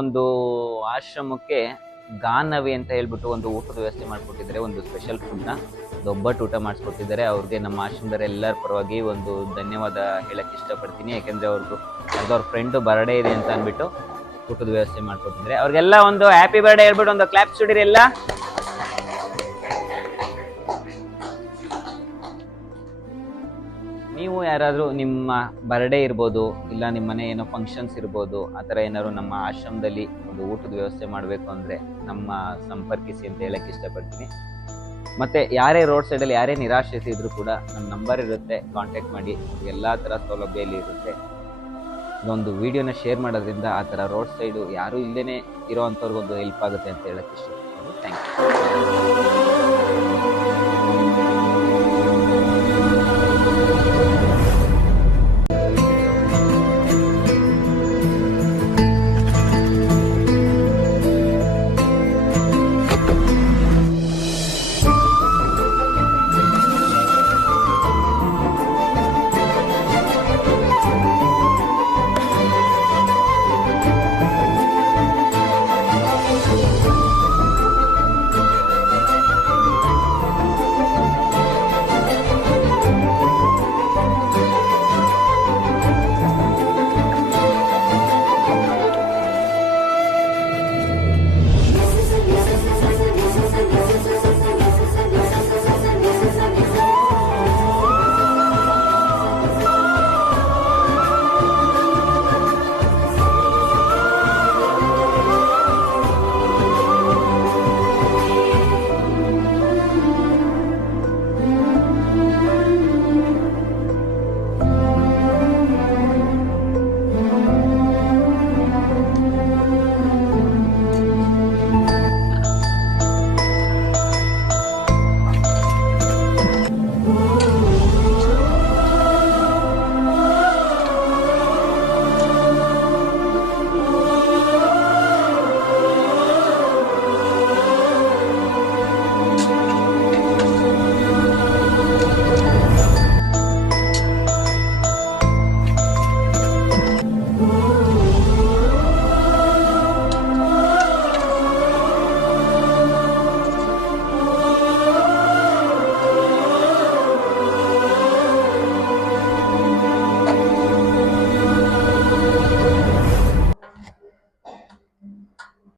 ಒಂದು ಆಶ್ರಮಕ್ಕೆ ಗಾನವಿ ಅಂತ ಹೇಳ್ಬಿಟ್ಟು ಒಂದು ಊಟದ ವ್ಯವಸ್ಥೆ ಮಾಡಿಕೊಟ್ಟಿದ್ದಾರೆ. ಒಂದು ಸ್ಪೆಷಲ್ ಫುಡ್ನ ಒಬ್ಬಟ್ಟು ಊಟ ಮಾಡಿಸ್ಕೊಟ್ಟಿದ್ದಾರೆ. ಅವ್ರಿಗೆ ನಮ್ಮ ಆಶ್ರಮದವರ ಎಲ್ಲರ ಪರವಾಗಿ ಒಂದು ಧನ್ಯವಾದ ಹೇಳಕ್ಕೆ ಇಷ್ಟಪಡ್ತೀನಿ. ಯಾಕೆಂದರೆ ಅವ್ರ ಫ್ರೆಂಡು ಬರ್ಡೇ ಇದೆ ಅಂತ ಅಂದ್ಬಿಟ್ಟು ಊಟದ ವ್ಯವಸ್ಥೆ ಮಾಡಿಕೊಟ್ಟಿದ್ದಾರೆ. ಅವ್ರಿಗೆಲ್ಲ ಒಂದು ಹ್ಯಾಪಿ ಬರ್ಡೇ ಹೇಳ್ಬಿಟ್ಟು ಒಂದು ಕ್ಲಾಪ್ಸ್ ಹೊಡೀರಿ ಎಲ್ಲ. ನೀವು ಯಾರಾದರೂ ನಿಮ್ಮ ಬರ್ಡೇ ಇರ್ಬೋದು, ಇಲ್ಲ ನಿಮ್ಮ ಮನೆ ಏನೋ ಫಂಕ್ಷನ್ಸ್ ಇರ್ಬೋದು, ಆ ಥರ ಏನಾದ್ರು ನಮ್ಮ ಆಶ್ರಮದಲ್ಲಿ ಒಂದು ಊಟದ ವ್ಯವಸ್ಥೆ ಮಾಡಬೇಕು ಅಂದರೆ ನಮ್ಮ ಸಂಪರ್ಕಿಸಿ ಅಂತ ಹೇಳಕ್ಕೆ ಇಷ್ಟಪಡ್ತೀನಿ. ಮತ್ತು ಯಾರೇ ರೋಡ್ ಸೈಡಲ್ಲಿ ಯಾರೇ ನಿರಾಶ್ರಿಸಿದ್ರು ಕೂಡ ನಮ್ಮ ನಂಬರ್ ಇರುತ್ತೆ, ಕಾಂಟ್ಯಾಕ್ಟ್ ಮಾಡಿ. ಎಲ್ಲ ಥರ ಸೌಲಭ್ಯ ಇಲ್ಲಿ ಇರುತ್ತೆ. ಇದೊಂದು ವಿಡಿಯೋನ ಶೇರ್ ಮಾಡೋದ್ರಿಂದ ಆ ಥರ ರೋಡ್ ಸೈಡು ಯಾರೂ ಇಲ್ಲದೇ ಇರೋ ಅಂಥವ್ರಿಗೊಂದು ಹೆಲ್ಪ್ ಆಗುತ್ತೆ ಅಂತ ಹೇಳಕ್ಕೆ ಇಷ್ಟಪಡ್ತೀನಿ. Thank you.